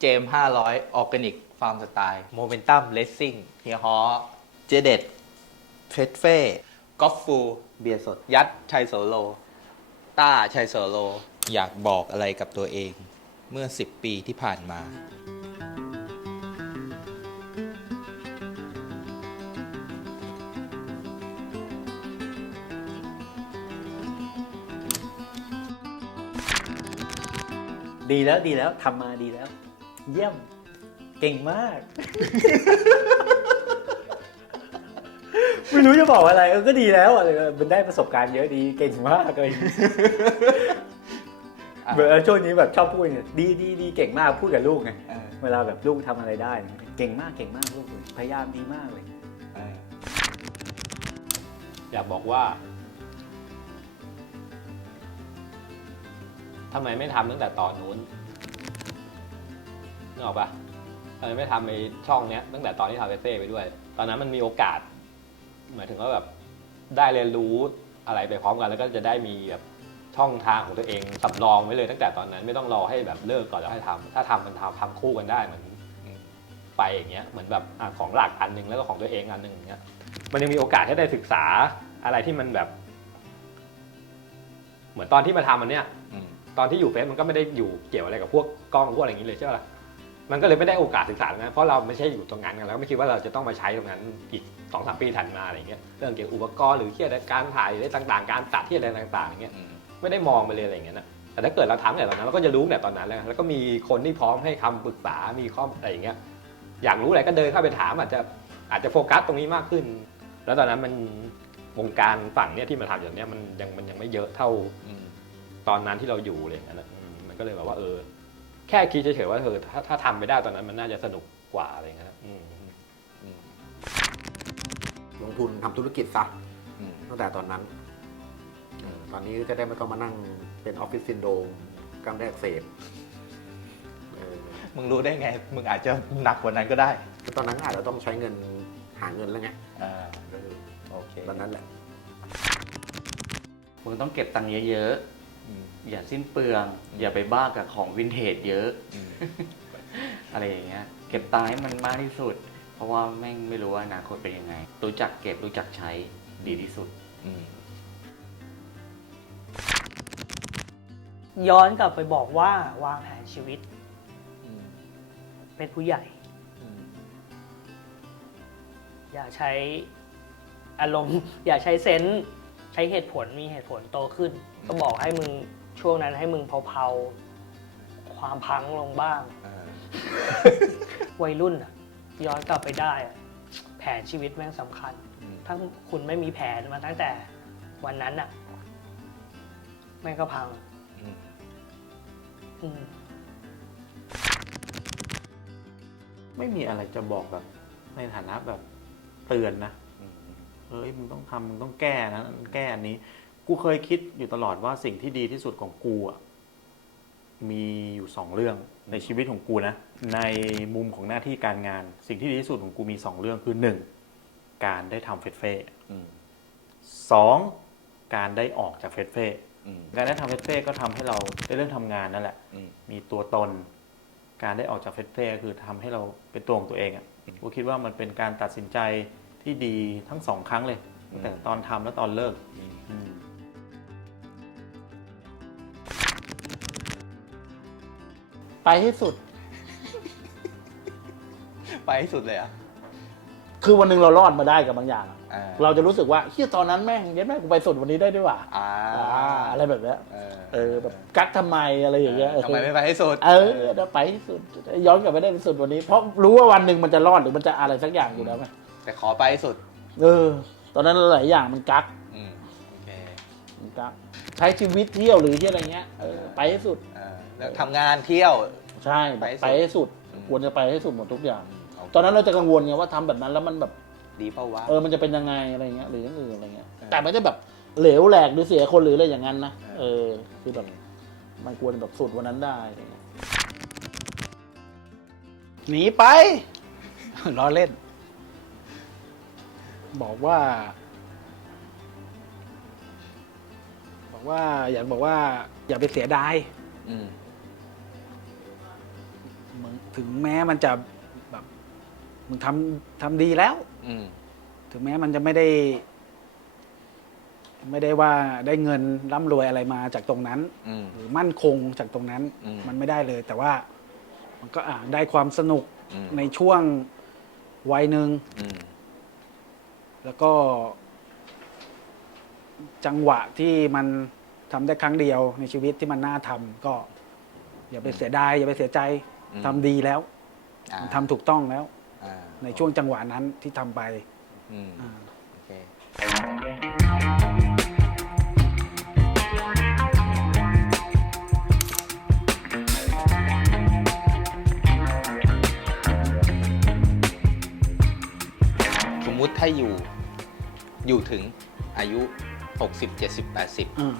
เจมห้าร้อยออร์แกนิกฟาร์มสไตล์โมเมนตัมเลสซิ่งเฮียฮอเจเด็ดเฟสเฟ่กอฟฟูเบียร์สด ยัดชัยโสโล ต้าชัยโสโล อยากบอกอะไรกับตัวเอง เมื่อ 10 ปีที่ผ่านมา ดีแล้วดีแล้วทำมาดีแล้ว เยี่ยม เก่งมาก ไม่รู้จะบอกอะไรเออก็ดีแล้วอะเออมันได้ประสบการณ์เยอะดีเก่งมากเลยอะเบอร์ช่วงนี้แบบชอบพูดเนี่ยดีดีดีเก่งมากพูดกับลูกไงเออเวลาแบบลูกทำอะไรได้เนี่ยเก่งมากเก่งมากลูกพยายามดีมากเลย เอออยากบอกว่าทำไมไม่ทำตั้งแต่ตอนนู้น นึกออกปะทำไมไม่ทำในช่องเนี้ยตั้งแต่ตอนที่ทำเฟเฟ่ไปด้วย ตอนนั้นมันมีโอกาสหมายถึงว่าแบบได้เรียนรู้อะไรไปพร้อมกัน แล้วก็จะได้มีแบบช่องทางของตัวเองสำรองไว้เลยตั้งแต่ตอนนั้นไม่ต้องรอให้แบบเลิกก่อนแล้วให้ทำถ้าทำมันทำทำคู่กันได้เหมือนไปอย่างเงี้ยเหมือนแบบอะของหลักอันหนึงแล้วก็ของตัวเองอันหนึ่งอย่างเงี้ยมันยังมีโอกาสให้ได้ศึกษาอะไรที่มันแบบ เหมือนตอนที่มาทำมันเนี้ยอืมตอนที่อยู่เฟซมันก็ไม่ได้อยู่เกี่ยวอะไรกับพวกกล้องพวกอะไรอย่างนี้เลยใช่ไหมล่ะ มันก็เลยไม่ได้โอกาสศึกษาตรงนั้นเพราะเราไม่ใช่อยู่ตรงนั้นกันแล้วก็ไม่คิดว่าเราจะต้องมาใช้ตรงนั้นอีกสองสามปีถัดมาอะไรเงี้ยเรื่องเกี่ยวกับอุปกรณ์หรือเกี่ยวกับการถ่ายอะไรต่างๆ การตัดที่อะไรต่างๆอย่างเงี้ยอืมไม่ได้มองไปเลยอะไรอย่างเงี้ยนะแต่ถ้าเกิดเราทำเนี่ยตอนนั้นเราก็จะรู้เนี่ยตอนนั้นแล้วแล้วก็มีคนที่พร้อมให้คำปรึกษามีข้ออะไรอย่างเงี้ยอยากรู้อะไรก็เดินเข้าไปถามอาจจะอาจจะโฟกัสตรงนี้มากขึ้น แล้วตอนนั้นมันวงการฝั่งเนี่ยที่มาทำอย่างเนี้ยมันยังมันยังไม่เยอะเท่าอืมตอนนั้นที่เราอยู่อะไรอย่างเงี้ยนะอืมมันก็เลยแบบว่าเออ แค่คิดเฉยๆว่าเออถ้าถ้าทำไปได้ตอนนั้นมันน่าจะสนุกกว่าอะไรอย่างเงี้ยนะอืมอืมลงทุนทำธุรกิจซะอืมตั้งแต่ตอนนั้นเออตอนนี้จะได้ไม่ต้องมานั่งเป็นออฟฟิศซินโดรมกล้ามแรกเสพเออมึงรู้ได้ไง มึงอาจจะหนักกว่านั้นก็ได้ตอนนั้นอาจจะต้องใช้เงินหาเงินแล้วไงอ่าเออโอเค ตอนนั้นแหละ มึงต้องเก็บตังค์เยอะ อืมๆอย่าสิ้นเปลืองอืมอย่าไปบ้ากับของวินเทจเยอะอืมอะไรอย่างเงี้ย เก็บตังค์ให้มันมากที่สุด เพราะว่าแม่งไม่รู้ว่าอนาคตเป็นยังไง รู้จักเก็บรู้จักใช้ดีที่สุดอืมย้อนกลับไปบอกว่าวางแผนชีวิตอืมเป็นผู้ใหญ่อืมอย่าใช้อารมณ์ อย่าใช้เซนส์ ใช้เหตุผลมีเหตุผลโตขึ้น ก็บอกให้มึงช่วงนั้นให้มึงเผาๆความพังลงบ้าง อ่าวัยรุ่นอะย้อนกลับไปได้อะแผนชีวิตแม่งสำคัญ อืมถ้าคุณไม่มีแผนมาตั้งแต่วันนั้นอะแม่งก็พังอืม อืม ไม่มีอะไรจะบอกแบบในฐานะแบบเตือนนะอืม เอ้ยมึงต้องทำมึงต้องแก้นะแก้อันนี้ กูเคยคิดอยู่ตลอดว่าสิ่งที่ดีที่สุดของกูอะมีอยู่สองเรื่องในชีวิตของกูนะ ในมุมของหน้าที่การงาน สิ่งที่ดีที่สุดของกูมีสองเรื่องคือหนึ่งการได้ทำเฟสเฟ่อืมสองการได้ออกจากเฟสเฟ่อืมการได้ทำเฟสเฟ่ก็ทำให้เราได้เรื่องทำงานนั่นแหละอืมมีตัวตน การได้ออกจากเฟสเฟ่ก็คือทำให้เราเป็นตัวของตัวเองอะ่ะกูคิดว่ามันเป็นการตัดสินใจ ที่ดีทั้งสองครั้งเลยตั้งแต่ตอนทำและตอนเลิกอืมอืมไปให้สุด ไปให้สุดเลยอะคือวันหนึ่งเรารอดมาได้กับบางอย่างอ่าเราจะรู้สึกว่าเฮียตอนนั้นแม่งเยัดแม่งกูไปสุดวันนี้ได้ด้วยว่ะอ่าอ่าอะไรแบบเนี้ยเออเออแบบกักทำไมอะไรอย่างเงี้ยทำไมไม่ไปให้สุดเออเดี๋ยวไปให้สุดย้อนกลับไปได้ที่สุดวันนี้ เพราะรู้ว่าวันหนึ่งมันจะรอดหรือมันจะอะไรสักอย่างอยู่แล้วไง แต่ขอไปให้สุด เออ ตอนนั้นหลายอย่างมันกักอืมโอเคมันกักใช้ชีวิตเที่ยวหรือที่อะไรเงี้ยเออไปให้สุด อ่าแล้วทำงานเที่ยว ใช่แบบไปไปให้ให้สุสุดดอืมควรจะไปให้สุดหมดทุกอย่าง โเคตอนนั้นเราจะกังวลไงว่าทำแบบนั้นแล้วมันแบบดีเปล่าวะ เออมันจะเป็นยังไงอะไรเงี้ยหรืออย่างอื่นอะไรเงี้ย เออ แต่ไม่ได้แบบเหลวแหลกหรือเสียคนหรืออะไรอย่างนั้นนะเอเอออคือแบบมันควรแบบสุดวันนั้นได้อะไรเงี้ยหนีไป ล้อเล่น บอกว่า บอกว่า อยากบอกว่า อย่าไปเสียดายอืมมึงถึงแม้มันจะแบบมึงทำทำดีแล้ว อืมถึงแม้มันจะไม่ได้ ไม่ได้ว่าได้เงินร่ำรวยอะไรมาจากตรงนั้น อืม หรือมั่นคงจากตรงนั้นอืม มันไม่ได้เลย แต่ว่ามันก็อ่าได้ความสนุกอืมในช่วงวัยหนึ่ง อืม แล้วก็ จังหวะที่มันทำได้ครั้งเดียวในชีวิตที่มันน่าทำก็ อย่าไปเสียดายอย่าไปเสียใจทำดีแล้วอ่าทำถูกต้องแล้ว อ่าในช่วงจังหวะนั้นที่ทำไปอืมอ่า โอเค ถ้าอยู่อยู่ถึงอายุ 60 70 80อ่า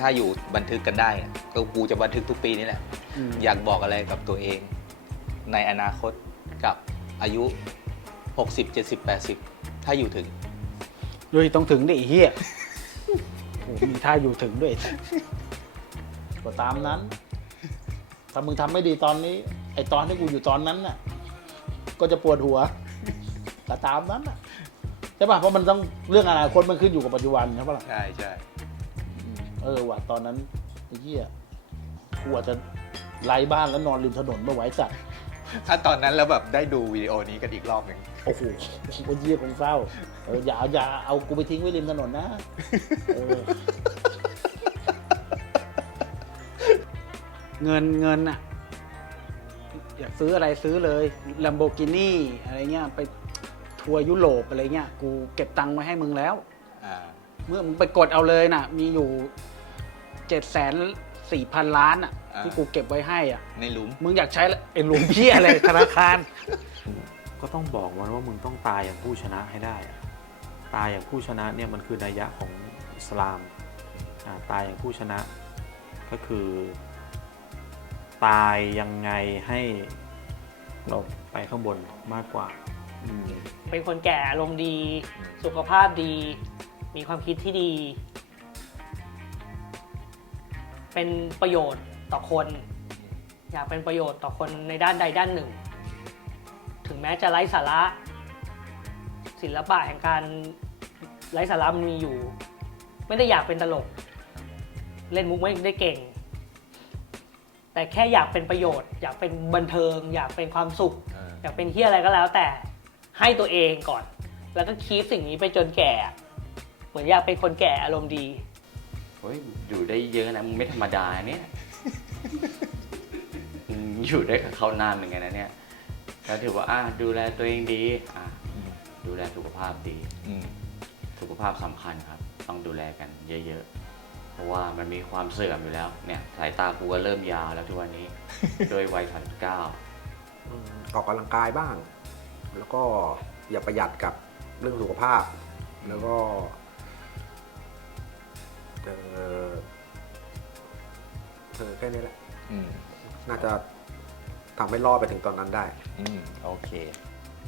ถ้าอยู่บันทึกกันได้อะก็กูจะบันทึกทุกปีนี่แหละ อืม อยากบอกอะไรกับตัวเอง ในอนาคตกับอายุ 60 70 80 ถ้าอยู่ถึงด้วยต้องถึงดิไอ้เฮียโอ้มีท่าอยู่ถึงด้วยก็ตามนั้น ถ้ามึงทำไม่ดีตอนนี้ ไอตอนที่กูอยู่ตอนนั้นน่ะ ก็จะปวดหัว แต่ตามนั้นน่ะใช่ป่ะเพราะมันต้องเรื่องอนาคตมันขึ้นอยู่กับปัจจุบันใช่ป่ะล่ะใช่ใช่เออว่ะตอนนั้นไอ้เหี้ยกูอาจจะไร้บ้านแล้วนอนริมถนนไม่ไหวจัดถ้าตอนนั้นแล้วแบบได้ดูวิดีโอนี้กันอีกรอบหนึ่งโอ้โหไอ้เหี้ยคงเศร้าเอออย่าอย่าเอากูไปทิ้งไว้ริมถนนนะเออเงินเงินอะอยากซื้ออะไรซื้อเลย Lamborghini อะไรเงี้ยไป ทัวร์ยุโรปอะไรเงี้ยกูเก็บตังค์มาให้มึงแล้ว อ่าเมื่อมึงไปกดเอาเลยน่ะ มีอยู่เจ็ดแสนสี่พันล้านอะอ่าที่กูเก็บไว้ให้อะ ในหลุม มึงอยากใช้ไอ้หลุมพี่อะไร ธนาคาร ก็ต้องบอกมันว่ามึงต้องตายอย่างผู้ชนะให้ได้อะตายอย่างผู้ชนะเนี่ยมันคือนัยยะของอิสลามอ่าตายอย่างผู้ชนะ ก็คือ ตายยังไงให้เราไปข้างบนมากกว่าอืม เป็นคนแก่อารมณ์ดีอืมสุขภาพดี มีความคิดที่ดี เป็นประโยชน์ต่อคน อยากเป็นประโยชน์ต่อคนในด้านใดด้านหนึ่ง ถึงแม้จะไร้สาระ ศิลปะแห่งการไร้สาระมันมีอยู่ ไม่ได้อยากเป็นตลก เล่นมุกไม่ได้เก่ง แต่แค่อยากเป็นประโยชน์ อยากเป็นบันเทิง อยากเป็นความสุขอ่าอยากเป็นที่อะไรก็แล้วแต่ ให้ตัวเองก่อน แล้วก็คีปสิ่งนี้ไปจนแก่ เหมือนอยากเป็นคนแก่อารมณ์ดี เฮ้ยอยู่ได้เยอะนะมึงไม่ธรรมดาเนี่ยมึงอยู่ได้กับเขานานเหมือนกันนะเนี่ยแล้วถือว่าอะดูแลตัวเองดีอะดูแลสุขภาพดี อืมสุขภาพสำคัญครับ ต้องดูแลกันเยอะๆ เพราะว่ามันมีความเสื่อมอยู่แล้ว เนี่ย สายตากูก็เริ่มยาวแล้วทุกวันนี้ด้วยวัยสามสิบเก้าอืมออกกำลังกายบ้าง แล้วก็อย่าประหยัดกับเรื่องสุขภาพ แล้วก็เออเออแค่นี้แหละ อืมน่าจะทำให้รอดไปถึงตอนนั้นได้ อืมโอเค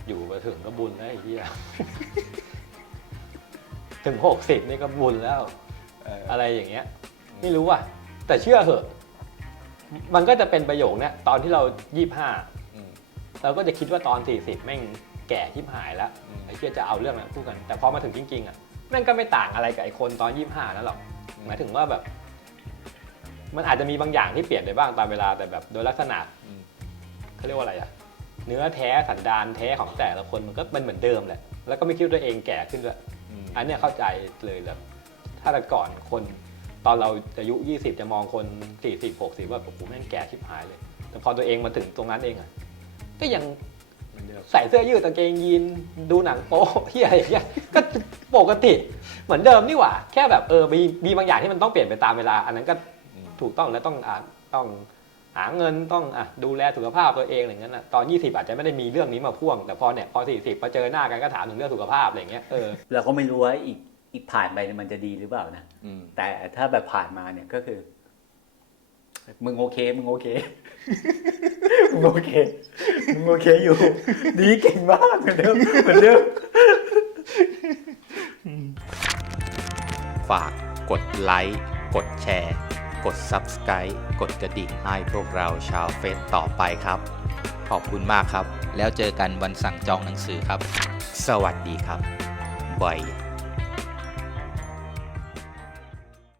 อยู่มาถึงก็บุญแล้วไอ้เหี้ย ถึงหกสิบนี่ก็บุญแล้ว เอออะไรอย่างเงี้ย ไม่รู้อะ แต่เชื่อเหอะ มันก็จะเป็นประโยคเนี้ยตอนที่เรายี่ห้าอืม เราก็จะคิดว่าตอนสี่สิบแม่งแก่ทิบหายแล้วอืมไอ้เชี่ยจะเอาเรื่องนั้นพูดกัน แต่พอมาถึงจริงๆอะแม่งก็ไม่ต่างอะไรกับไอ้คนตอนยี่ห้านั่นหรอกหมายถึงว่าแบบ มันอาจจะมีบางอย่างที่เปลี่ยนไปบ้างตามเวลาแต่แบบโดยลักษณะอืมเขาเรียกว่าอะไรอะเนื้อแท้สันดานแท้ของแต่ละคนมันก็มันเหมือนเดิมแหละแล้วก็ไม่คิดว่าตัวเองแก่ขึ้นด้วยอืมอันเนี้ยเข้าใจเลยแบบ ถ้าแต่ก่อนคนตอนเราอายุ 20 จะมองคน 40 60 ว่าโอ้โหแม่งแก่ชิบหายเลย แต่พอตัวเองมาถึงตรงนั้นเองอะ ก็ยังเหมือนเดิมใส่เสื้อยืดกางเกงยีนดูหนังโป๊เฮียอะไรอย่างเงี้ยก็ปกติเหมือนเดิมนี่หว่า แค่แบบเออมีมีบางอย่างที่มันต้องเปลี่ยนไปตามเวลา อันนั้นก็อืมถูกต้องและต้องอ่าต้องหาเงินต้องอะดูแลสุขภาพตัวเองอะไรอย่างเงี้ยนะตอน 20 อาจจะไม่ได้มีเรื่องนี้มาพ่วง แต่พอเนี่ยพอ 40พอเจอหน้ากันก็ถามถึงเรื่องสุขภาพอะไรอย่างเงี้ยเออเราก็ไม่รู้ว่าอีกอีกผ่านไปเนี่ยมันจะดีหรือเปล่านะอืมแต่ถ้าแบบผ่านมาเนี่ยก็คือ มึงโอเค มึงโอเค มึงโอเค มึงโอเคอยู่ ดีเก่งมากเหมือนเดิมเหมือนเดิม ฝากกดไลค์ กดแชร์ กด Subscribe กดกระดิ่งให้พวกเราชาวเฟซต่อไปครับ ขอบคุณมากครับ แล้วเจอกันวันสั่งจองหนังสือครับ สวัสดีครับบาย